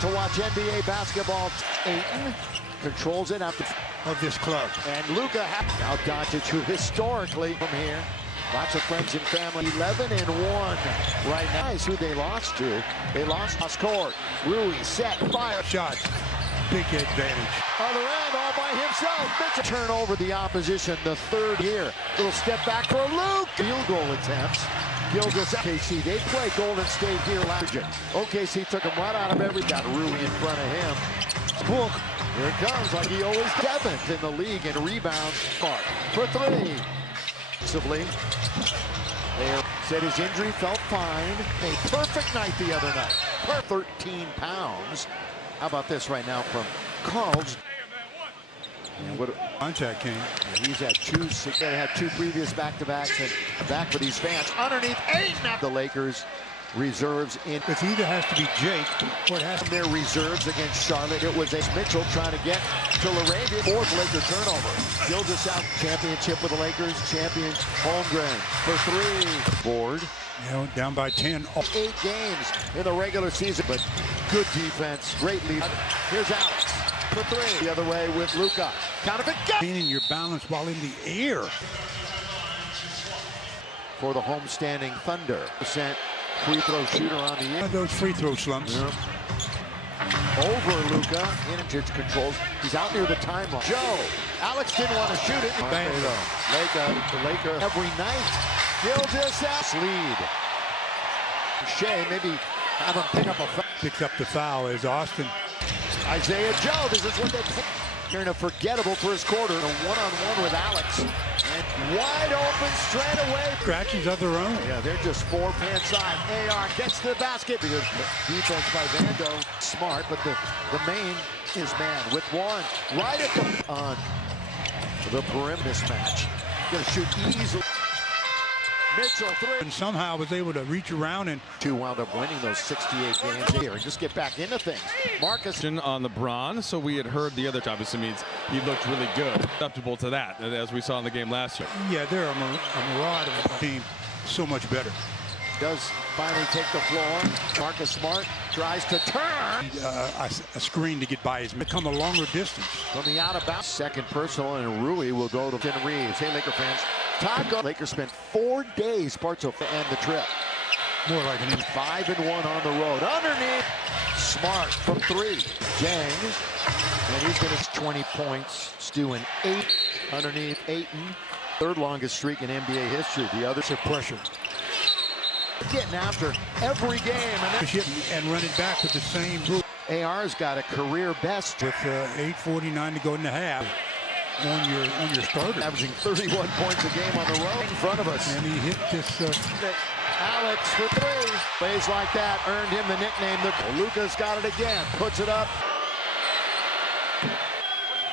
to watch NBA basketball. Ayton controls it after of this club. And Luka now Doncic, who historically from here, lots of friends and family. 11-1 right now is who they lost to. They lost court. Rui set, fire. Shot. Big advantage. Other end all by himself. Mitchell turn over the opposition the third year. Little step back for Luke. Field goal attempts. Gilgis, OKC, they play Golden State here last year. OKC took him right out of every. Got Rui in front of him. Book. Here it comes, like he always 7th in the league in rebounds. Smart for 3. They said his injury felt fine. A perfect night the other night. 13 pounds. How about this right now from Carl's? And what contact came. Yeah, he's had two previous back-to-backs and back for these fans. Underneath 8 now. The Lakers reserves in. It either has to be Jake or it has to be their reserves against Charlotte. It was Mitchell trying to get to Laravia. 4th Laker turnover. Gilgis out. Championship with the Lakers. Champions Holmgren for 3. Board. You know, down by 10. 8 games in the regular season, but good defense. Great lead. Here's Alex for 3. The other way with Luka. Count of it. Meaning your balance while in the air. For the homestanding Thunder. Percent free throw shooter on the end. Those free throw slumps. Yep. Over Luka. Inicic controls. He's out near the timeline. Joe. Alex didn't want to shoot it. Laker every night. Gilgis lead. Shea maybe have him pick up a foul. Picks up the foul as Austin. Isaiah Joe. This is what they pick. Hearing a forgettable first quarter. A one-on-one with Alex. And wide open straight away. Scratches of their own. Yeah, they're just 4-man side. AR gets to the basket. Because defense by Vando. Smart, but the main is man with one. Right at the on the perimeter mismatch. Gonna shoot easily. Mitchell 3. And somehow was able to reach around and wound up winning those 68 games here and just get back into things. Marcus on LeBron, so we had heard the other obviously means he looked really good, acceptable to that, as we saw in the game last year. Yeah, they're a mirage of a team, so much better. Does finally take the floor. Marcus Smart tries to turn. A screen to get by his man. Come a longer distance. From the out of bounds. Second personal, and Rui will go to Tim Reeves. Hey, Laker fans. Todd Lakers spent 4 days parts of to end the trip. More like an 5-1 on the road. Underneath. Smart from 3. Jang. And he's going to 20 points. Stu in 8. Underneath Ayton. 3rd longest streak in NBA history. The others are pressure. Getting after every game and running back with the same group. AR's got a career best with 8:49 to go in the half on your starter, averaging 31 points a game on the road in front of us. And he hit this. Alex for 3. Plays like that earned him the nickname. Luka's got it again. Puts it up.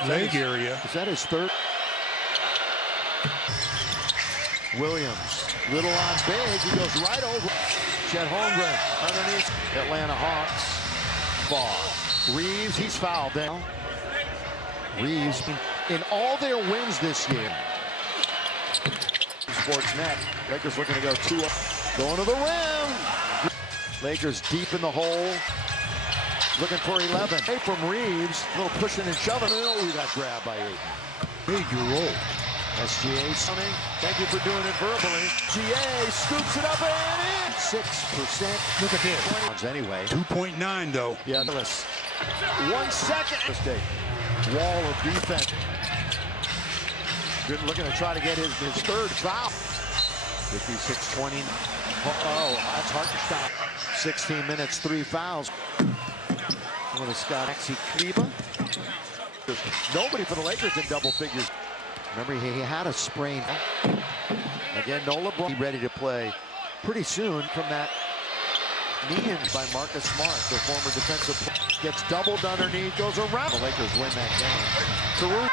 Leg area. Is that his 3rd? Williams. Little on big, he goes right over. Chet Holmgren underneath. Atlanta Hawks. Ball. Reeves, he's fouled down. Reeves in all their wins this year. Sportsnet. Lakers looking to go 2 up. Going to the rim. Lakers deep in the hole. Looking for 11. Hey, from Reeves. A little pushing and shoving. Oh, he got grabbed by 8. Major roll. SGA Sonny, thank you for doing it verbally. GA scoops it up and in. 6%. Look at this. Anyway. 2.9 though. Yeah, 1 second. Mistake. Wall of defense. Good looking to try to get his 3rd foul. 56-20. Oh, that's hard to stop. 16 minutes, 3 fouls. One of Scott Maxi Kleba. Nobody for the Lakers in double figures. Remember, he had a sprain. Again, no LeBron. Ready to play pretty soon from that knee in by Marcus Smart, the former defensive player. Gets doubled underneath, goes around. The Lakers win that game. Carew.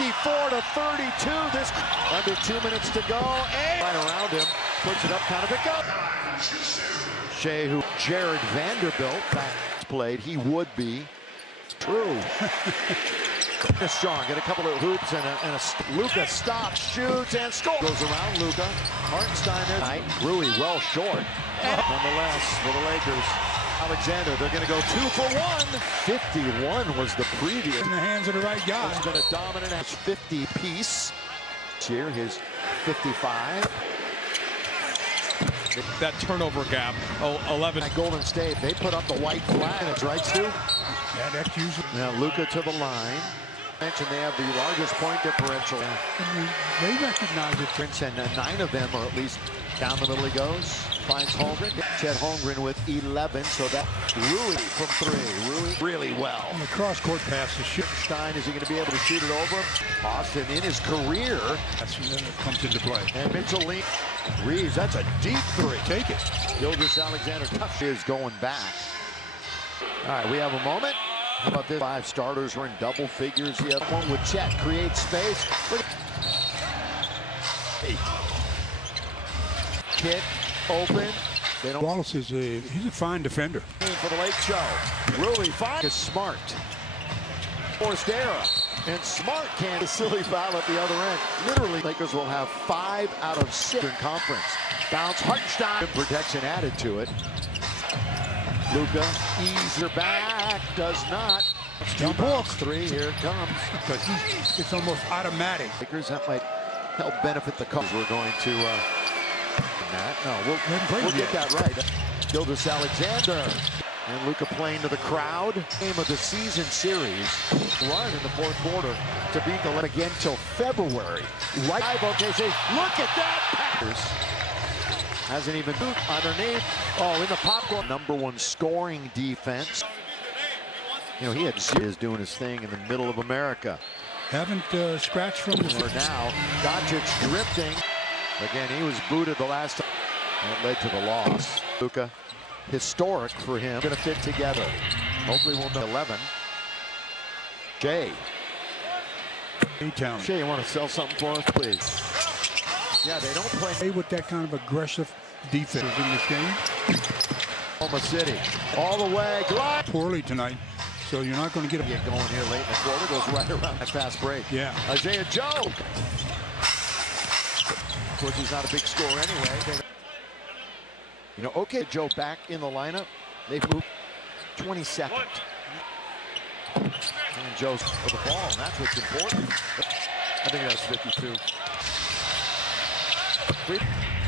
64-32. This under 2 minutes to go. And right around him, puts it up, kind of pick up. Shea, who Jared Vanderbilt back played, he would be. True. Strong, get a couple of hoops and a Luka stops, shoots, and scores. Goes around Luka. Hartenstein there. Rui well short. Nonetheless, for the Lakers, Alexander, they're going to go 2 for 1. 51 was the previous. In the hands of the right guy. It's been a dominant 50 piece. Here, his 55. That turnover gap, 11. At Golden State, they put up the white flag. It's right, Stu? Yeah, that's usually. Now Luka to the line. Mentioned they have the largest point differential. They recognize it. Prince, and 9 of them are at least down the middle he goes. Finds Holmgren. Chet Holmgren with 11. So that Rui from 3. Rui really well. On the cross-court passes. Stein, is he going to be able to shoot it over? Austin in his career. That's when it comes into play. And Mitchell Lee. Reeves, that's a deep 3. Take it. Gilgeous Alexander tough is going back. All right, we have a moment. How about this? 5 starters are in double figures. You have one with Chet, create space. Look. 8. Kid, open. They don't. Wallace is he's a fine defender. For the late show. Rui fine is Smart. Forced error. And Smart can't. A silly foul at the other end. Literally, Lakers will have 5 out of 6 in conference. Bounce, Hartenstein. Good protection added to it. Luka, easier back, does not. Jump off. 3, here it comes. Because it's almost automatic. Lakers, that might help benefit the Cubs. We're going to we'll get that right. Gilgeous Alexander and Luka playing to the crowd. Game of the season series. Run in the 4th quarter to beat the again till February. Right. OKC. Look at that pass. Hasn't even moved underneath. Oh, in the popcorn. #1 scoring defense. You know, he is doing his thing in the middle of America. Haven't scratched from the For now, Doncic drifting. Again, he was booted the last time. That led to the loss. Luka, historic for him. Going to fit together. Hopefully we'll know 11. Jay. A-Town. Jay, you want to sell something for us, please? Yeah, they don't play with that kind of aggressive defense in this game. Oklahoma City. All the way. Glide. Poorly tonight. So you're not going to get going here late in the quarter. Goes right around that fast break. Yeah. Isaiah Joe. Of course, he's not a big scorer anyway. You know, okay, Joe back in the lineup. They've moved 22nd. And Joe's for the ball, and that's what's important. I think that's 52.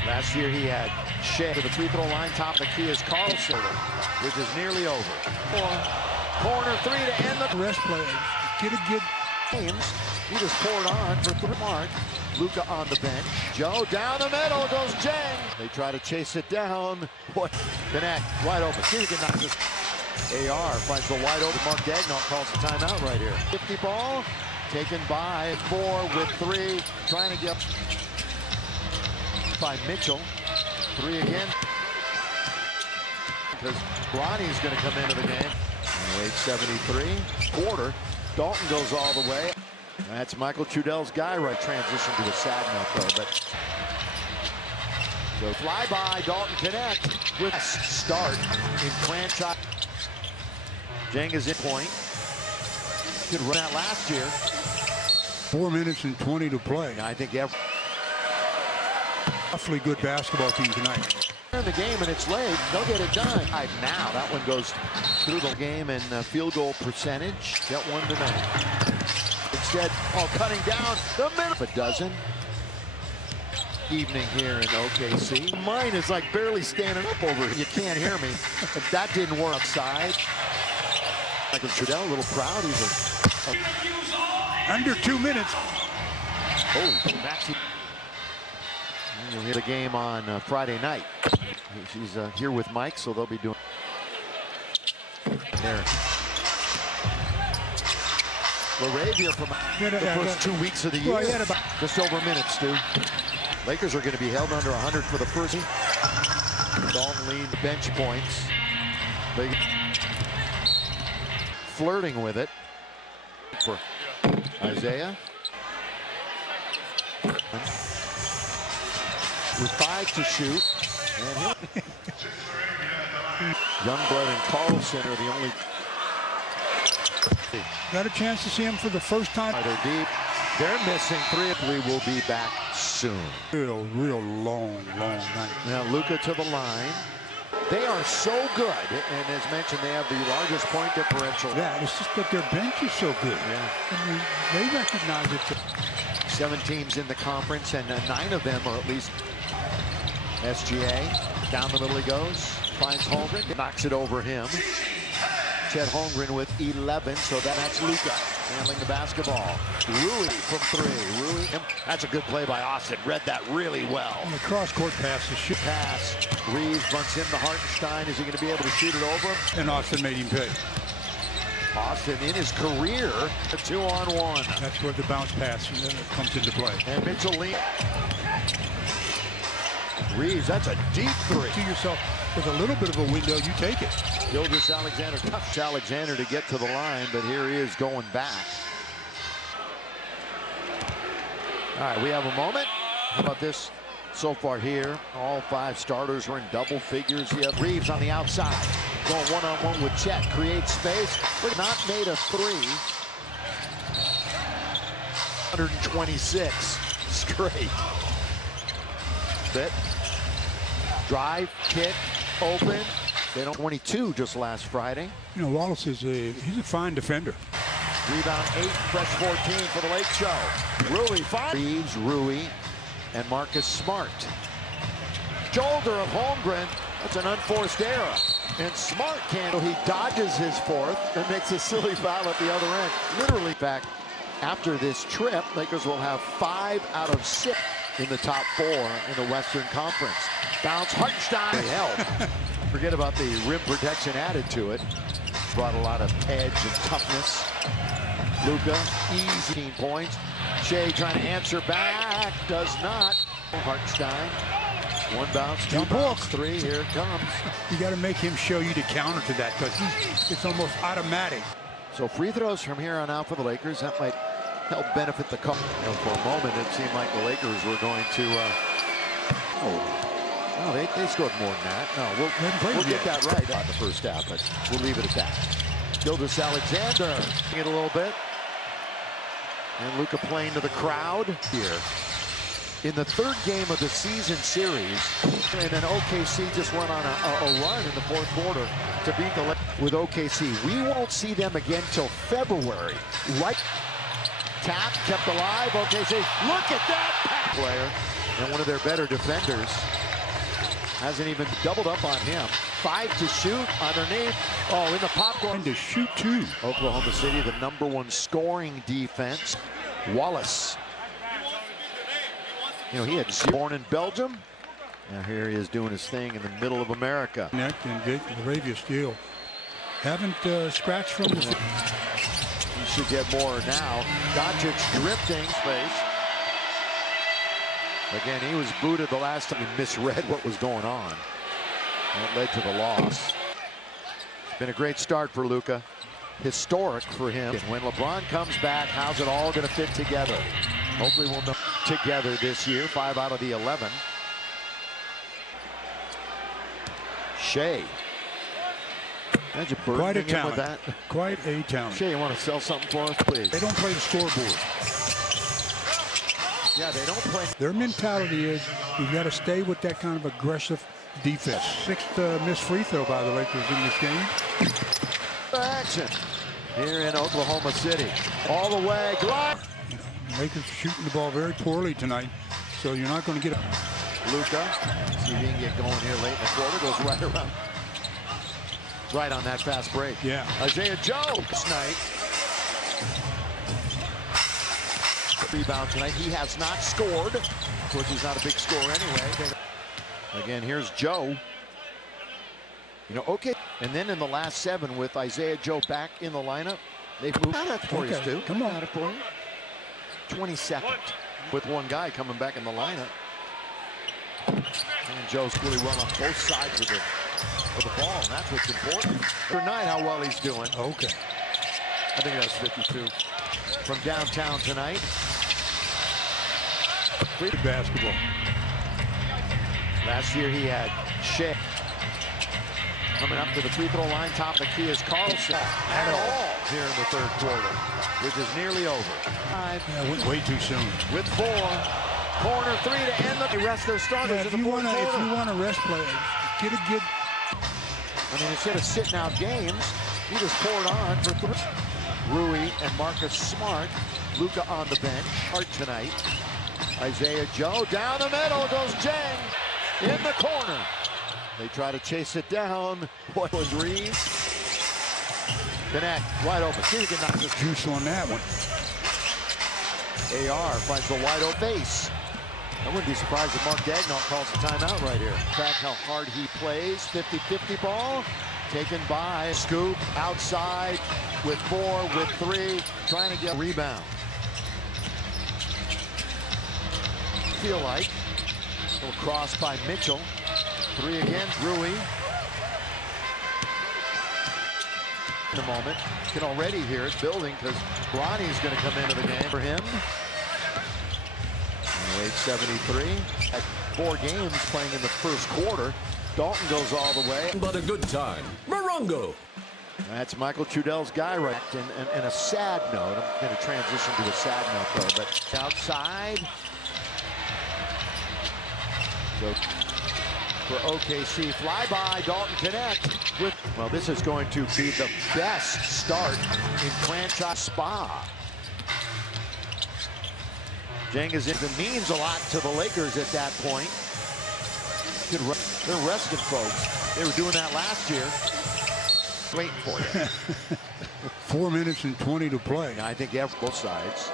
Last year he had Shea to the free throw line. Top of the key is Carlson, which is nearly over. Corner 3 to end the rest play. Get a good games. He just poured on for 3 mark. Luka on the bench. Joe down the middle goes Jang. They try to chase it down. What? Connect. Wide open. See if he can knock this. AR finds the wide open. Mark Daigneault calls the timeout right here. 50 ball. Taken by 4 with 3. Trying to get by Mitchell. 3 again. Because Ronnie's going to come into the game. 8:73. Quarter. Dalton goes all the way. That's Michael Trudell's guy right. Transition to a sad note though, but so fly by Dalton connect with start in franchise. Jang is in point. Could run that last year. 4 minutes and 20 to play. I think awfully good basketball team tonight. In the game and it's late, they'll get it done. Now that one goes through the game and field goal percentage. Get one tonight. Instead, cutting down the middle. A dozen. Evening here in OKC. Mine is like barely standing up over here. You can't hear me. If that didn't work outside. Michael Trudell, a little proud. He's under 2 minutes. Oh, Maxey. You'll hear the game on Friday night. She's here with Mike, so they'll be doing there. Laravia from the first 2 weeks of the year. Just over minutes, Stu. Lakers are going to be held under 100 for the first. Dalton lead bench points. They flirting with it for Isaiah. With 5 to shoot. And Youngblood and Carlson are the only. Got a chance to see him for the first time. They're deep. They're missing 3. We will be back soon. Real long night. Now Luka to the line. They are so good, and as mentioned, they have the largest point differential. Yeah, it's just that their bench is so good. Yeah. I mean, they recognize it. 7 teams in the conference, and 9 of them are at least SGA. Down the middle he goes, finds Holmgren, knocks it over him. Chet Holmgren with 11, so that's Luka handling the basketball. Rui from 3. Rui, that's a good play by Austin. Read that really well. And the cross-court pass is shoot. Pass. Reeves runs him to Hartenstein. Is he going to be able to shoot it over him? And Austin made him pay. Austin in his career, a 2-on-1. That's where the bounce pass comes into play. And Mitchell Lee. Reeves, that's a deep 3. To yourself, with a little bit of a window, you take it. Gilgeous-Alexander, tough Alexander to get to the line, but here he is going back. All right, we have a moment. How about this? So far here, all 5 starters are in double figures. You have Reeves on the outside, going one-on-one with Chet, creates space, but not made a 3. 126 straight. Bit. Drive, kick, open. They don't 22 just last Friday. You know, Wallace is he's a fine defender. Rebound 8, fresh 14 for the Lake Show. Rui 5. Reeves, Rui, and Marcus Smart. Shoulder of Holmgren. That's an unforced error. And Smart can't. He dodges his 4th and makes a silly foul at the other end. Literally, in fact, after this trip, Lakers will have 5 out of 6 in the top 4 in the Western Conference. Bounce, Hartenstein. Held. Forget about the rim protection added to it. Brought a lot of edge and toughness. Luka, easy points. Shea trying to answer back, does not. Hartenstein, 1 bounce, 2 bounce, 3, here it comes. You got to make him show you the counter to that, because it's almost automatic. So free throws from here on out for the Lakers. That might help benefit the cup. You know, for a moment, it seemed like the Lakers were going to. No, they scored more than that. No, we'll get that right on the first half, but we'll leave it at that. Gilgeous-Alexander, it a little bit. And Luka playing to the crowd here. In the 3rd game of the season series, and then OKC just went on a run in the 4th quarter to beat the Lakers with OKC. We won't see them again till February. Right. Tap, kept alive. OKC, look at that pass player. And one of their better defenders hasn't even doubled up on him. 5 to shoot underneath. Oh, in the popcorn. And to shoot 2. Oklahoma City, the #1 scoring defense. Wallace. You know, he had born in Belgium. Now here he is doing his thing in the middle of America. Neck and Laravia Steele haven't scratched from the. He should get more now. Doncic drifting space. Again, he was booted the last time. He misread what was going on. That led to the loss. It's been a great start for Luka. Historic for him. When LeBron comes back, how's it all going to fit together? Hopefully we'll know together this year. 5 out of the 11. Shea. Imagine Quite a burdening him with talent. that. Quite a talent. Shea, you want to sell something for us, please? They don't play the scoreboard. Yeah, they don't play. Their mentality is you've got to stay with that kind of aggressive defense. 6th missed free throw by the Lakers in this game. Action here in Oklahoma City. All the way. Glide. The Lakers are shooting the ball very poorly tonight, so you're not going to get a. Luka, see if he can get going here late in the quarter. Goes right around. Right on that fast break. Yeah. Isaiah Joe this night. Rebound tonight. He has not scored. Of course, he's not a big scorer anyway. Again, here's Joe. You know, okay. And then in the last 7 with Isaiah Joe back in the lineup, they've moved. That's for you, Stu. Come on. 22nd with one guy coming back in the lineup. And Joe's really well on both sides of the ball, and that's what's important. Tonight, how well he's doing. Okay. I think that's 52. From downtown tonight. Great basketball. Last year he had Shea. Coming up to the free throw line, top of the key is Carlson. At all here in the 3rd quarter, which is nearly over. Yeah, went way too soon. With 4. Corner 3 to end the rest their starters Yeah, in the 4th quarter. If you want to rest players, get a good I mean, instead of sitting out games, he just poured on for 3. Rui and Marcus Smart. Luka on the bench. Hart tonight. Isaiah Joe down the middle goes Jang in the corner. They try to chase it down. What was Reeves? Connect, wide open. See if he can knock this Juice on that one. AR finds the wide open face. I wouldn't be surprised if Mark Daigneault calls a timeout right here. In fact, how hard he plays. 50-50 ball. Taken by Scoop outside with 4, with 3. Trying to get a rebound. Feel like. A little cross by Mitchell. 3 again, Rui. In a moment, you can already hear it building because Ronnie's going to come into the game for him. 8:73 at 4 games playing in the first quarter. Dalton goes all the way. But a good time. Morongo. That's Michael Trudell's guy right. And a sad note. I'm going to transition to a sad note though. But outside. So for OKC, flyby, Dalton connect with. Well, this is going to be the best start in franchise spa. Jang means a lot to the Lakers at that point. They're rested, folks. They were doing that last year. Waiting for you. 4 minutes and 20 to play. I think you have both sides.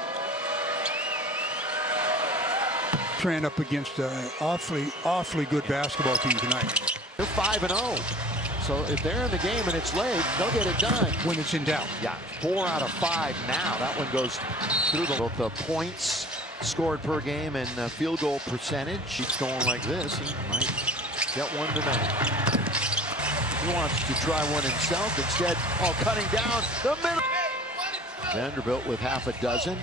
Ran up against an awfully good basketball team tonight. They're 5-0. So if they're in the game and it's late, they'll get it done. When it's in doubt. Yeah, 4 out of 5 now. That one goes through the points scored per game and field goal percentage. He's going like this. He might get one tonight. He wants to try one himself. Instead, cutting down the middle. Vanderbilt with half a dozen.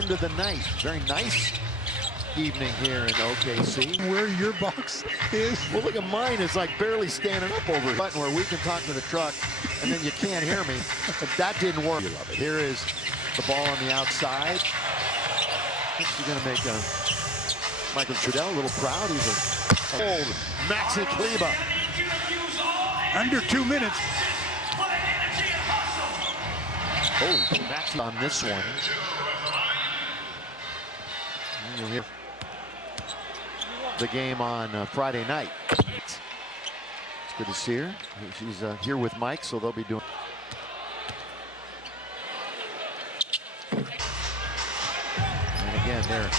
Into the night. Very nice evening here in OKC. Where your box is. Well, look at mine. It's like barely standing up over the button where we can talk to the truck and then you can't hear me. But that didn't work. You love it. Here is the ball on the outside. He's going to make Michael Trudell a little proud. He's a old Maxi Kleba. Under 2 minutes. Oh, Maxi on this one. And you'll hear the game on Friday night. It's good to see her. She's here with Mike, so they'll be doing. And again, they're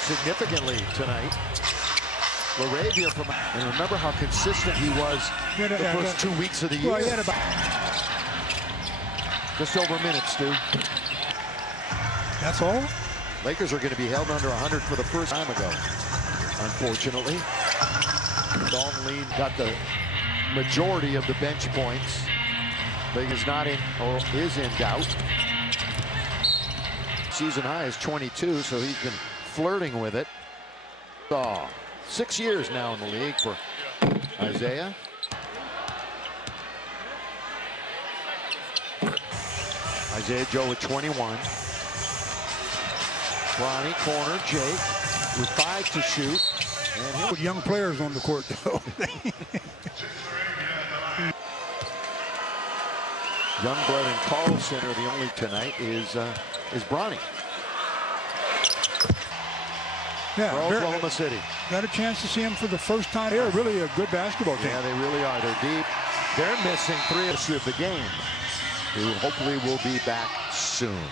significantly tonight. Laravia from, and remember how consistent he was the first 2 weeks of the year. Well, he had about just over minutes, Stu. That's all? Lakers are going to be held under 100 for the first time ago, unfortunately. Dalton Lee got the majority of the bench points, but he's not in, or is in doubt. Season high is 22, so he's been flirting with it. 6 years now in the league for Isaiah. Isaiah Joe with 21. Ronnie, corner, Jake with 5 to shoot. And he'll Put young players on the court, though. Youngblood and Carlson are the only tonight is Bronny. Yeah, For Oklahoma City. Got a chance to see him for the first time. They're really a good basketball team. Yeah, they really are. They're deep. They're missing 3 of the game, who hopefully will be back soon.